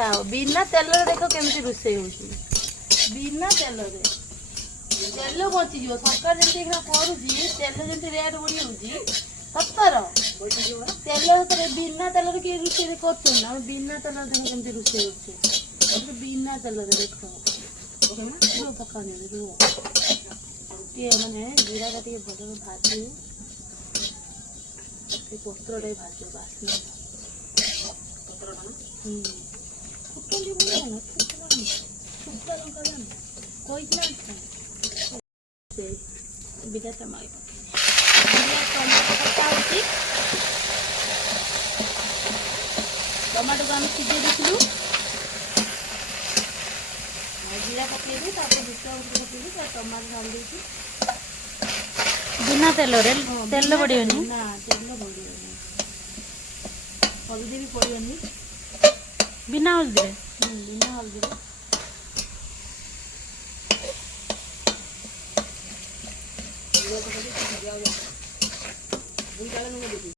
बता बिना तेल देख केमती रोषे हो बिना तेल तेल बची जो सरकार जमी करुँ तेल जमी रेट बढ़ी हो सतर तेल बिना तेल किए रोषे कर बिना तेल देख केमती रोषे हो बिना तेल देख पका माने जीरा टा भल भाजी पत्र भाज बास्ना बिना टमाटो टमाटो को आम सीझे देखलु जीरा पकेबी पकेबी टमाटो डाल देती बिना तेल रे तेल पड़ियोनी ना तेल पड़ियोनी हल्दी भी पड़ियोनी बिना हल्दी बिना हल्दी